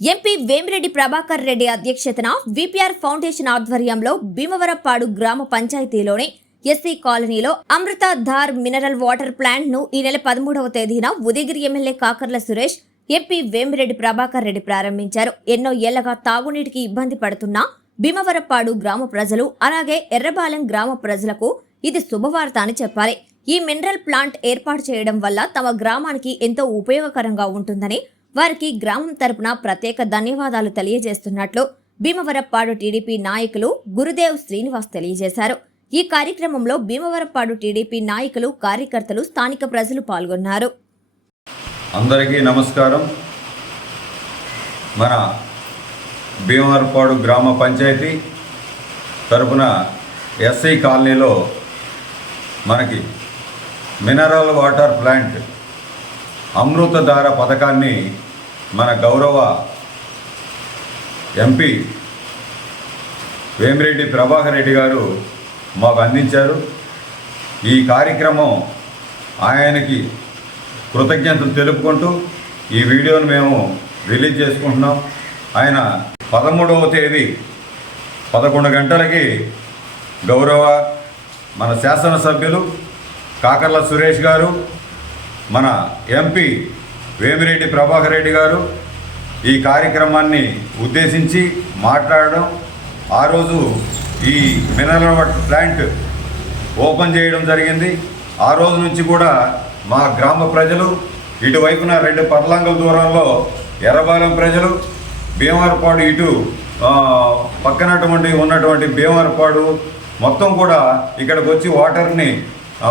MP Vemireddy Prabhakar Reddy అధ్యక్షతన VPR foundation ఆధ్వర్యంలో భీమవరపాడు గ్రామ పంచాయతీలోని ఎస్సీ కాలనీలో అమృత ధార్ మినరల్ వాటర్ ప్లాంట్ను ఈ నెల పదమూడవ తేదీన ఉదయగిరి ఎమ్మెల్యే కాకర్ల సురేష్ ఎంపీ వేమిరెడ్డి ప్రభాకర్ రెడ్డి ప్రారంభించారు. ఎన్నో ఏళ్ళగా తాగునీటికి ఇబ్బంది పడుతున్న భీమవరపాడు గ్రామ ప్రజలు అలాగే ఎర్రబాలెం గ్రామ ప్రజలకు ఇది శుభవార్త అని చెప్పాలి. ఈ మినరల్ ప్లాంట్ ఏర్పాటు చేయడం వల్ల తమ గ్రామానికి ఎంతో ఉపయోగకరంగా ఉంటుందని వారికి గ్రామం తరపున ప్రత్యేక ధన్యవాదాలు తెలియజేస్తున్నట్లు భీమవరప్పాడు టీడీపీ నాయకులు గురుదేవ్ శ్రీనివాస్ తెలియజేశారు. ఈ కార్యక్రమంలో భీమవరప్పాడు టీడీపీ నాయకులు కార్యకర్తలు స్థానిక ప్రజలు పాల్గొన్నారు. అందరికీ నమస్కారం. మన భీమవరపాడు గ్రామ పంచాయతీ తరపున ఎస్ఐ కాలనీలో మనకి మినరల్ వాటర్ ప్లాంట్ అమృతధార పథకాన్ని మన గౌరవ ఎంపీ వేమిరెడ్డి ప్రభాకర్ రెడ్డి గారు మాకు అందించారు. ఈ కార్యక్రమం ఆయనకి కృతజ్ఞతలు తెలుపుకుంటూ ఈ వీడియోను మేము రిలీజ్ చేసుకుంటున్నాం. ఆయన పదమూడవ తేదీ పదకొండు గంటలకి గౌరవ మన శాసనసభ్యులు కాకర్ల సురేష్ గారు మన ఎంపీ వేమిరెడ్డి ప్రభాకర్ రెడ్డి గారు ఈ కార్యక్రమాన్ని ఉద్దేశించి మాట్లాడడం ఆ రోజు ఈ మినరల్ వాటర్ ప్లాంట్ ఓపెన్ చేయడం జరిగింది. ఆ రోజు నుంచి కూడా మా గ్రామ ప్రజలు ఇటువైపున రెండు పర్లాంగుల దూరంలో ఎర్రబాలెం ప్రజలు భీమవరపాడు ఇటు పక్కనటువంటి ఉన్నటువంటి భీమవరపాడు మొత్తం కూడా ఇక్కడికి వచ్చి వాటర్ని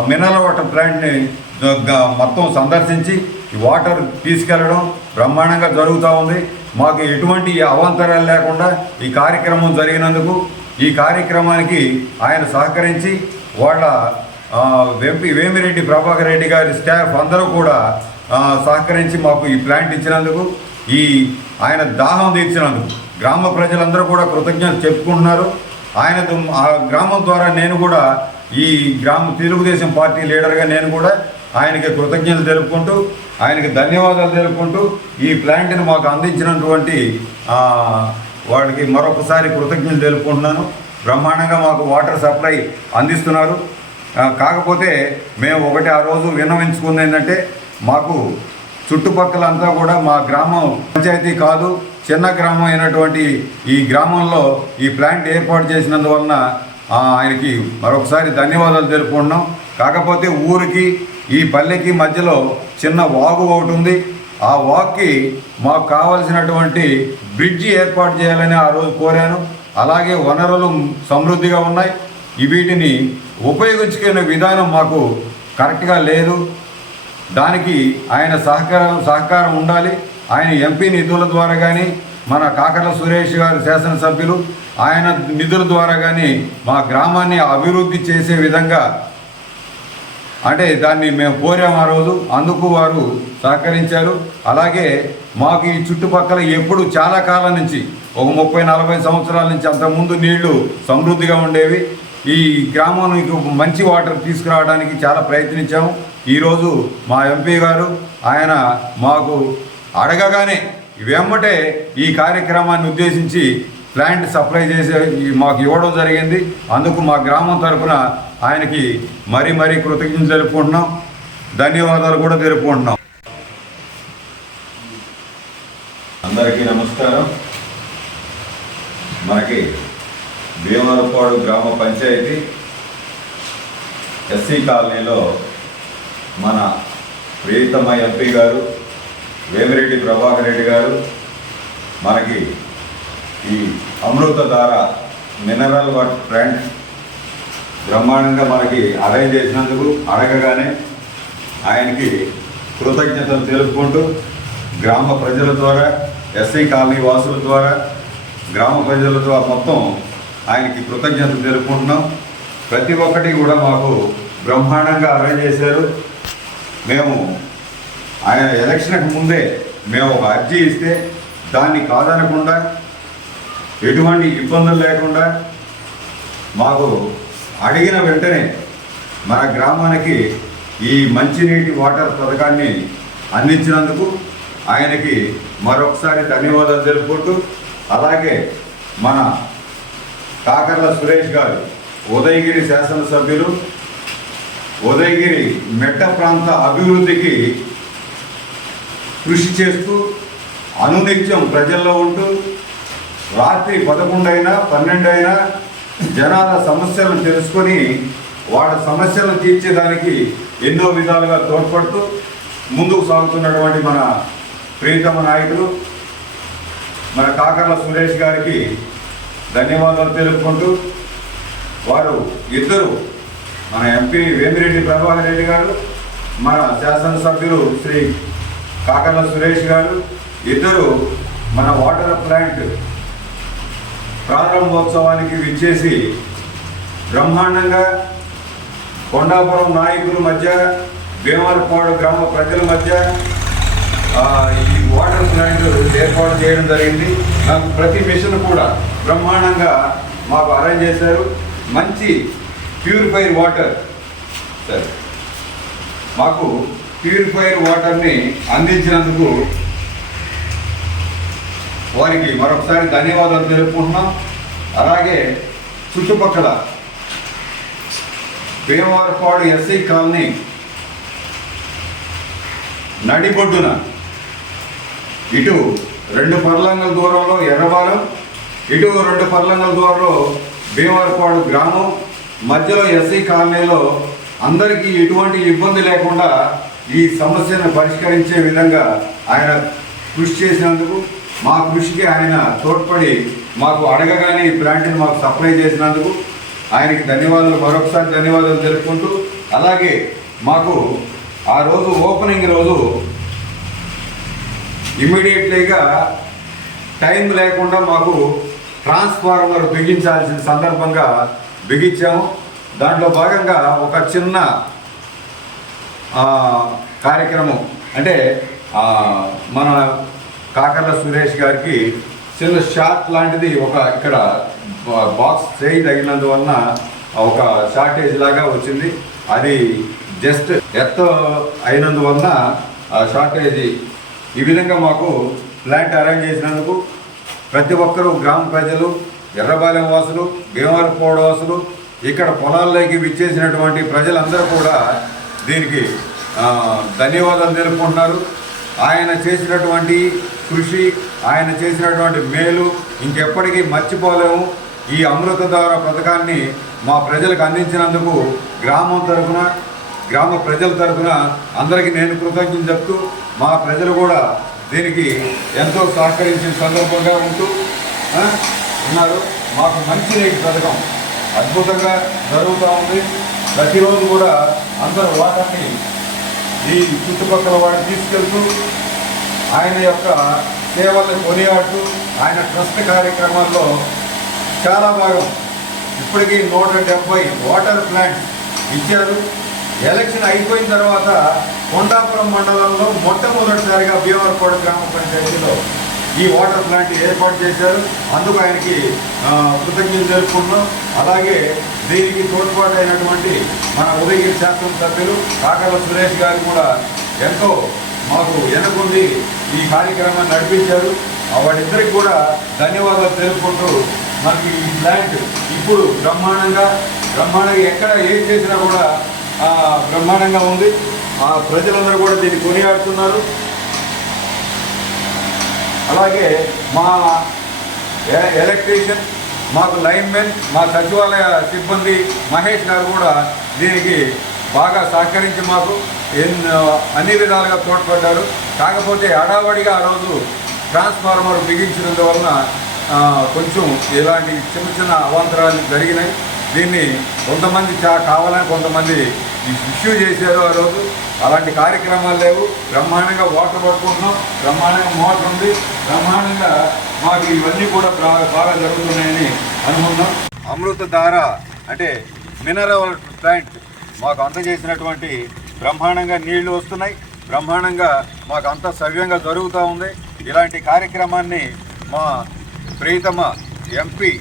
మినరల్ వాటర్ ప్లాంట్ని మొత్తం సందర్శించి వాటర్ తీసుకెళ్ళడం బ్రహ్మాండంగా జరుగుతూ ఉంది. మాకు ఎటువంటి అవాంతరాలు లేకుండా ఈ కార్యక్రమం జరిగినందుకు ఈ కార్యక్రమానికి ఆయన సహకరించి వాళ్ళ వెంపి వేమిరెడ్డి ప్రభాకర్ రెడ్డి గారి స్టాఫ్ అందరూ కూడా సహకరించి మాకు ఈ ప్లాంట్ ఇచ్చినందుకు ఈ ఆయన దాహం తీర్చినందుకు. గ్రామ ప్రజలందరూ కూడా కృతజ్ఞత చెప్పుకుంటున్నారు. ఆయన ఆ గ్రామం ద్వారా నేను కూడా ఈ గ్రామ తెలుగుదేశం పార్టీ లీడర్గా నేను కూడా ఆయనకి కృతజ్ఞతలు తెలుపుకుంటూ ఆయనకి ధన్యవాదాలు తెలుపుకుంటూ ఈ ప్లాంట్ని మాకు అందించినటువంటి వాడికి మరొకసారి కృతజ్ఞతలు తెలుపుకుంటున్నాను. బ్రహ్మాండంగా మాకు వాటర్ సప్లై అందిస్తున్నారు. కాకపోతే మేము ఒకటి ఆ రోజు విన్నవించుకుంది ఏంటంటే మాకు చుట్టుపక్కలంతా కూడా మా గ్రామం పంచాయతీ కాదు చిన్న గ్రామం అయినటువంటి ఈ గ్రామంలో ఈ ప్లాంట్ ఏర్పాటు చేసినందువలన ఆయనకి మరొకసారి ధన్యవాదాలు తెలుపుకుంటున్నాం. కాకపోతే ఊరికి ఈ పల్లెకి మధ్యలో చిన్న వాగు ఒకటి ఉంది. ఆ వాక్కి మాకు కావలసినటువంటి బ్రిడ్జి ఏర్పాటు చేయాలని ఆ రోజు కోరాను. అలాగే వనరులు సమృద్ధిగా ఉన్నాయి. ఈ వీటిని ఉపయోగించుకునే విధానం మాకు కరెక్ట్గా లేదు. దానికి ఆయన సహకారం సహకారం ఉండాలి. ఆయన ఎంపీ నిధుల ద్వారా కానీ మన కాకర్ల సురేష్ గారు శాసనసభ్యులు ఆయన నిధుల ద్వారా కానీ మా గ్రామాన్ని అభివృద్ధి చేసే విధంగా అంటే దాన్ని మేము కోరాము ఆ రోజు. అందుకు వారు సహకరించారు. అలాగే మాకు ఈ చుట్టుపక్కల ఎప్పుడు చాలా కాలం నుంచి ఒక ముప్పై నలభై సంవత్సరాల నుంచి అంతకుముందు నీళ్ళు సమృద్ధిగా ఉండేవి. ఈ గ్రామానికి మంచి వాటర్ తీసుకురావడానికి చాలా ప్రయత్నించాము. ఈరోజు మా ఎంపీ గారు ఆయన మాకు అడగగానే వెంబటే ఈ కార్యక్రమాన్ని ఉద్దేశించి ప్లాంట్ సప్లై చేసే మాకు ఇవ్వడం జరిగింది. అందుకు మా గ్రామం తరపున ఆయనకి మరీ మరీ కృతజ్ఞతలు తెలుపుకుంటున్నాం. ధన్యవాదాలు కూడా తెలుపుకుంటున్నాం. అందరికీ నమస్కారం. మనకి భీమలపాడు గ్రామ పంచాయతీ ఎస్సీ కాలనీలో మన ప్రియతమ ఎంపీ గారు వేమిరెడ్డి ప్రభాకర్ రెడ్డి గారు మనకి ఈ అమృతధార మినరల్ వాటర్ ప్లాంట్ బ్రహ్మాండంగా మనకి అరేంజ్ చేసినందుకు అడగగానే ఆయనకి కృతజ్ఞతలు తెలుపుకుంటూ గ్రామ ప్రజల ద్వారా ఎస్సీ కాలనీ వాసుల ద్వారా గ్రామ ప్రజల ద్వారా మొత్తం ఆయనకి కృతజ్ఞతలు తెలుపుకుంటున్నాం. ప్రతి ఒక్కటి కూడా మాకు బ్రహ్మాండంగా అరేంజ్ చేశారు. మేము ఆయన ఎలక్షన్కి ముందే మేము ఒక అర్జీ ఇస్తే దాన్ని కాదనకుండా ఎటువంటి ఇబ్బందులు లేకుండా మాకు అడిగిన వెంటనే మన గ్రామానికి ఈ మంచినీటి వాటర్ పథకాన్ని అందించినందుకు ఆయనకి మరొకసారి ధన్యవాదాలు తెలుపుకుంటూ అలాగే మన కాకర్ల సురేష్ గారు ఉదయగిరి శాసనసభ్యులు ఉదయగిరి మెట్ట ప్రాంత అభివృద్ధికి కృషి చేస్తూ అనునిత్యం ప్రజల్లో ఉంటూ రాత్రి పదకొండు అయినా పన్నెండు అయినా జనాల సమస్యలను తెలుసుకొని వాళ్ళ సమస్యలను తీర్చేదానికి ఎన్నో విధాలుగా తోడ్పడుతూ ముందుకు సాగుతున్నటువంటి మన ప్రియతమ నాయకులు మన కాకర్ల సురేష్ గారికి ధన్యవాదాలు తెలుపుకుంటూ వారు ఇద్దరు మన ఎంపీ వేమిరెడ్డి ప్రభాకర్ రెడ్డి గారు మన శాసనసభ్యులు శ్రీ కాకర్ల సురేష్ గారు ఇద్దరు మన వాటర్ ప్లాంట్ ప్రారంభోత్సవానికి విచ్చేసి బ్రహ్మాండంగా కొండాపురం నాయకుల మధ్య భీమలపాడు గ్రామ ప్రజల మధ్య ఈ వాటర్ ప్లాంట్ ఏర్పాటు చేయడం జరిగింది. నాకు ప్రతి మిషన్ కూడా బ్రహ్మాండంగా మాకు అరేంజ్ చేశారు. మంచి ప్యూరిఫైర్ వాటర్ సరే మాకు ప్యూరిఫైర్ వాటర్ని అందించినందుకు వారికి మరొకసారి ధన్యవాదాలు తెలుపుకుంటున్నాం. అలాగే చుట్టుపక్కల భీమవరపాడు ఎస్సీ కాలనీ నడిబొడ్డున ఇటు రెండు పర్లంగల దూరంలో ఎర్రబాలెం ఇటు రెండు పర్లంగల దూరంలో భీమవరపాడు గ్రామం మధ్యలో ఎస్సీ కాలనీలో అందరికీ ఎటువంటి ఇబ్బంది లేకుండా ఈ సమస్యను పరిష్కరించే విధంగా ఆయన కృషి చేసినందుకు మా కృషికి ఆయన తోడ్పడి మాకు అడగగానే ఈ ప్లాంట్ని మాకు సప్లై చేసినందుకు ఆయనకి ధన్యవాదాలు మరొకసారి ధన్యవాదాలు తెలుపుకుంటూ అలాగే మాకు ఆ రోజు ఓపెనింగ్ రోజు ఇమ్మీడియట్లీగా టైం లేకుండా మాకు ట్రాన్స్ఫార్మర్ బిగించాల్సిన సందర్భంగా బిగించాము. దాంట్లో భాగంగా ఒక చిన్న కార్యక్రమం అంటే మన కాకర్ల సురేష్ గారికి చిన్న షార్ట్ లాంటిది ఒక ఇక్కడ బా- బాక్స్ చేయి తగినందువలన ఒక షార్టేజ్ లాగా వచ్చింది. అది జస్ట్ ఎత్త అయినందువలన ఆ షార్టేజ్ ఈ విధంగా మాకు ప్లాంట్ అరేంజ్ చేసినందుకు ప్రతి ఒక్కరూ గ్రామ ప్రజలు ఎర్రబాలెం వాసులు భీమవరపోడు వాసులు ఇక్కడ పొలాల్లోకి విచ్చేసినటువంటి ప్రజలందరూ కూడా దీనికి ధన్యవాదాలు తెలుపుకుంటున్నారు. ఆయన చేసినటువంటి కృషి ఆయన చేసినటువంటి మేలు ఇంకెప్పటికీ మర్చిపోలేము. ఈ అమృతధార పథకాన్ని మా ప్రజలకు అందించినందుకు గ్రామం తరఫున గ్రామ ప్రజల తరఫున అందరికీ నేను కృతజ్ఞతలు చెప్తూ మా ప్రజలు కూడా దీనికి ఎంతో సహకరించిన సందర్భంగా ఉంటూ ఉన్నారు. మాకు మంచి నీటి పథకం అద్భుతంగా జరుగుతూ ఉంది. ప్రతిరోజు కూడా అందరూ వాటర్ని ఈ చుట్టుపక్కల వాడిని తీసుకెళ్తూ ఆయన యొక్క సేవల్ని కొనియాడుతూ ఆయన ట్రస్ట్ కార్యక్రమాల్లో చాలా భాగం. ఇప్పటికీ నూట డెబ్బై వాటర్ ప్లాంట్స్ ఇచ్చారు. ఎలక్షన్ అయిపోయిన తర్వాత కొండాపురం మండలంలో మొట్టమొదటిసారిగా భీమవరపాడు గ్రామ పంచాయతీలో ఈ వాటర్ ప్లాంట్ ఏర్పాటు చేశారు. అందుకు ఆయనకి కృతజ్ఞతలు తెలుపుకుంటున్నాం. అలాగే దీనికి తోడ్పాటు అయినటువంటి మన ఉదయగిరి శాసనసభ్యులు కాకర్ల సురేష్ గారు కూడా ఎంతో మాకు వెనకుండి ఈ కార్యక్రమాన్ని నడిపించారు. వాళ్ళిద్దరికి కూడా ధన్యవాదాలు తెలుపుకుంటూ మనకి ఈ ప్లాంట్ ఇప్పుడు బ్రహ్మాండంగా బ్రహ్మాండంగా ఎక్కడ ఏం చేసినా కూడా బ్రహ్మాండంగా ఉంది. ఆ ప్రజలందరూ కూడా దీన్ని కొనియాడుతున్నారు. అలాగే మా ఎ- ఎలక్ట్రీషియన్ మాకు లైన్మెన్ మా సచివాలయ సిబ్బంది మహేష్ గారు కూడా దీనికి బాగా సహకరించి మాకు అన్ని విధాలుగా తోడ్పడ్డారు. కాకపోతే హడావడిగా ఆ రోజు ట్రాన్స్ఫార్మర్ బిగించినందువలన వలన కొంచెం ఇలాంటి చిన్న చిన్న అవాంతరాలు జరిగినాయి. దీన్ని కొంతమంది చా కావాలని కొంతమంది ఇష్యూ చేశారు ఆ రోజు. అలాంటి కార్యక్రమాలు లేవు. బ్రహ్మాండంగా వాటర్ పట్టుకుంటున్నాం. బ్రహ్మాండంగా మోటర్ ఉంది. బ్రహ్మాండంగా మాకు ఇవన్నీ కూడా బాగా బాగా జరుగుతున్నాయని అనుకుందాం అమృతధార అంటే మినరల్ ప్లాంట్ మాకు అందజేసినటువంటి బ్రహ్మాండంగా నీళ్ళు వస్తున్నాయి. బ్రహ్మాండంగా మాకు అంతా సవ్యంగా జరుగుతూ ఉంది. ఇలాంటి కార్యక్రమాన్ని మా ప్రీతమ ఎంపీ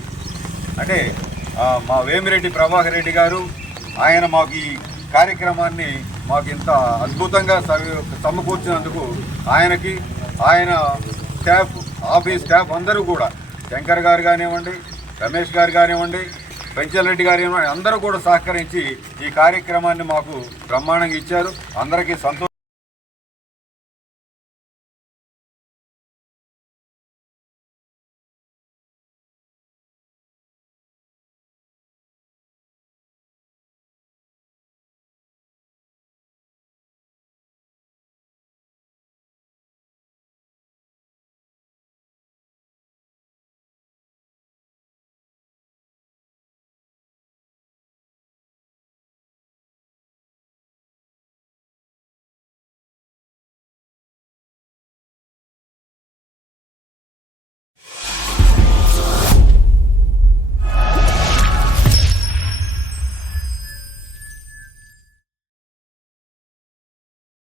అంటే మా వేమిరెడ్డి ప్రభాకర్ రెడ్డి గారు ఆయన మాకు ఈ కార్యక్రమాన్ని మాకు ఇంత అద్భుతంగా సమకూర్చినందుకు ఆయనకి ఆయన స్టాఫ్ ఆఫీస్ స్టాఫ్ అందరూ కూడా శంకర్ గారు కానివ్వండి రమేష్ గారు కానివ్వండి పెంచలరెడ్డి గారు అందరూ కూడా సహకరించి ఈ కార్యక్రమాన్ని మాకు బ్రహ్మాండంగా ఇచ్చారు. అందరికీ సంతోషం.